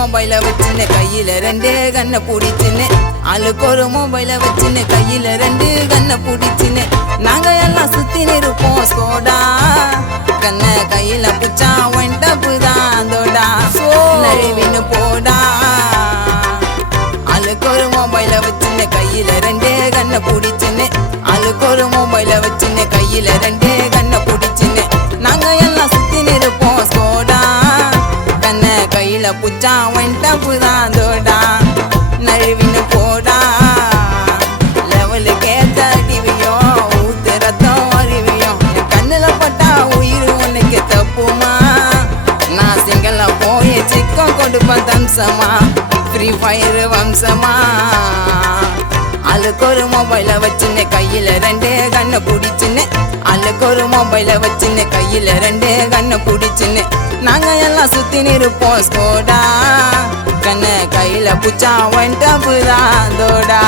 மொபைல வச்சுன்னு கையில 2 கண்ணை பிடிச்சுன்னு ஆளுக்கு ஒரு மொபைல வச்சுன்னு கையில 2 கண்ணை பிடிச்சுன்னு நாங்க எல்லாம் சுத்தி நிற்போம் ஸ்கோடா கண்ணை கையில புச்சா ஒன்டப்பு தான் அதோடா நழுவின்னு போடா ஆளுக்கு ஒரு மொபைல வச்சுன்னு கையில 2 கண்ணை பிடிச்சுன்னு ஆளுக்கு ஒரு மொபைல வச்சுன்னு கையில 2 கண்ணை பிடிச்சுன்னு நாங்க எல்லாம் சுத்தி நிற்போம் ஸ்கோடா கண்ணை கையில புச்சா ஒன்டப்பு தான் அதோடா நழுவின்னு போடா லெவலுக்கு ஏத்த அடிவியும் ஊத்து ரத்தம் அறிவியும் என் கண்ணுல பட்டா உயிர் உனக்கு தப்புமா நான் சிங்கள போய் சிக்கம் கொடுப்பேன் தம்சமா ஃப்ரீ ஃபயர் வம்சமா ஆளுக்கு ஒரு மொபைல வச்சுன்னு கையில 2 கண்ணை பிடிச்சுன்னு ஆளுக்கு ஒரு மொபைல வச்சுன்னு கையில 2 கண்ணை பிடிச்சுன்னு நாங்க எல்லாம் சுத்தி நிற்போம் ஸ்கோடா கண்ணை கையில புச்சா ஒன்டப்பு தான் அதோடா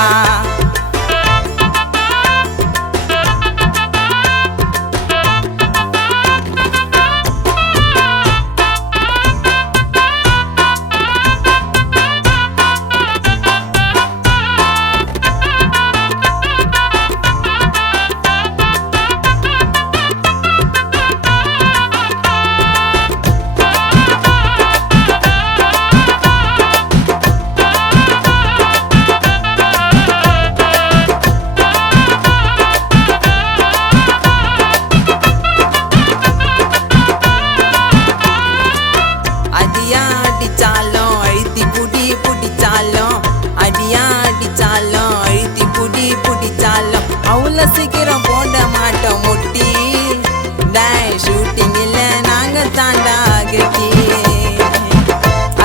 அவ்வளோ சீக்கிரம் போட மாட்டோம் முட்டி டாய் ஷூட்டிங் இல்ல நாங்க தாண்டா கட்டி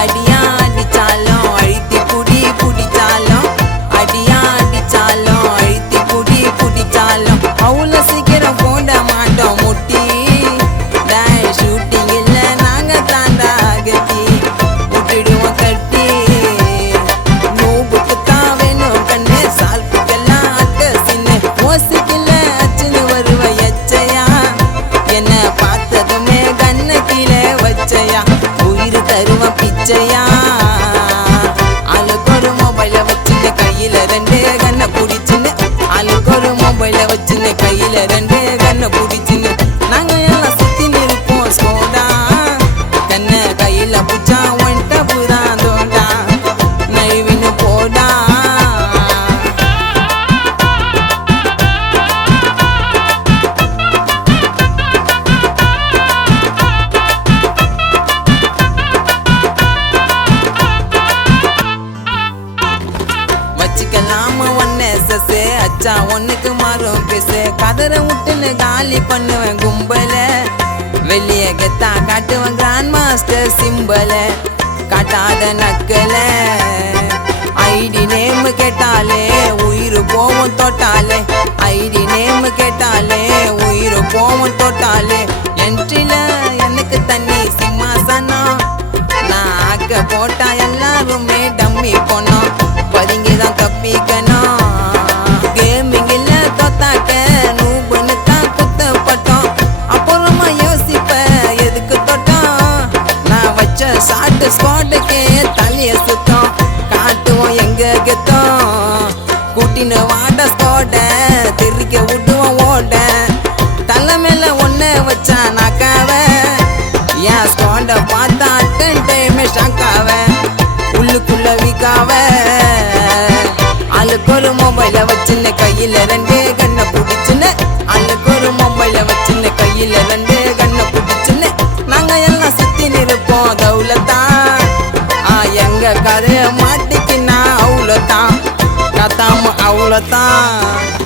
அடியா அடிச்சாலும் அழுத்தி புடி புடிச்சாலும் அடியா அடிச்சாலும் அழுத்தி புடி புடிச்சாலும் அவ்வளோ சீக்கிரம் போட மாட்டோம் முட்டி டாய் ஷூட்டிங் இல்ல நாங்க தாண்டா கட்டி விட்டுடுவோம் கட்டி நூபுக்கு தான் வேணும் கண்ணு சால்புக்கெல்லாம் மோசிக்கல அச்சுன்னு வருவ எச்சையா என்ன பார்த்ததுமே கண்ண கீழே வச்சையா உயிர் தருவ பிச்சையா ஆளுக்கு ஒரு மொபைல வச்சுன்னு கையில 2 கண்ணை பிடிச்சுன்னு ஆளுக்கு ஒரு மொபைல வச்சுன்னு கையில 2 கண்ணை பிடிச்சுன்னு நாங்க எல்லாம் சுத்தி நிற்போம் ஸ்கோடா கண்ணை கையில புச்சா ஒன்டப்பு தான் அதோடா நழுவின்னு போடா வச்சுக்கலாம ஒன்னே சசே அச்சா ஒன்னுக்கு மாறும் பேசு கதரை விட்டுன்னு காலி பண்ணுவேன் கும்பல வெளிய கெத்தா காட்டுவேன் கிராண்ட் மாஸ்டர் சிம்பல காட்டாத நக்கல ஐடி நேம் கேட்டாலே உயிர் போவும் தொட்டாலே ஐடி நேம் கேட்டாலே உயிர் போவும் தொட்டாலே என்ட்ரில எனக்கு தண்ணி சிம்மாசனம் நான் ஆக்க போட்டா எல்லாருமே டம்மி போனோம் பதுங்கிதான் தப்பிக்கணும் கேமிங் இல்ல தொத்தாக்க நூபுன்னு தான் குத்தப்பட்டோம் அப்புறமா யோசிப்ப எதுக்கு தொட்டோம் நான் வச்ச ஷார்ட் ஸ்பாட்டுக்கே தலைய சுத்தம் காட்டுவோம் எங்க கெத்தோம் கூட்டின்னு வாட ஸ்பாட தெரிக்க விட்டுவோம் ஓட தலை மேல ஒன்ன வச்சா நாக்காவ என் ஸ்பாட பார்த்தா அட்டன் டைமே ஷாக்காவ உள்ளுக்குள்ள வீக்காவ ஆளுக்கு ஒரு மொபைல வச்சுன்னு கையில 2 கண்ணை பிடிச்சுன்னு ஆளுக்கு ஒரு மொபைல வச்சுன்னு கையில 2 கண்ணை பிடிச்சுன்னு நாங்க எல்லாம் சுத்தி நிற்போம் தௌலத்தான் எங்க கதைய மாட்டிக்கினா அவ்வளோதான் கத்தாம அவ்வளோதான்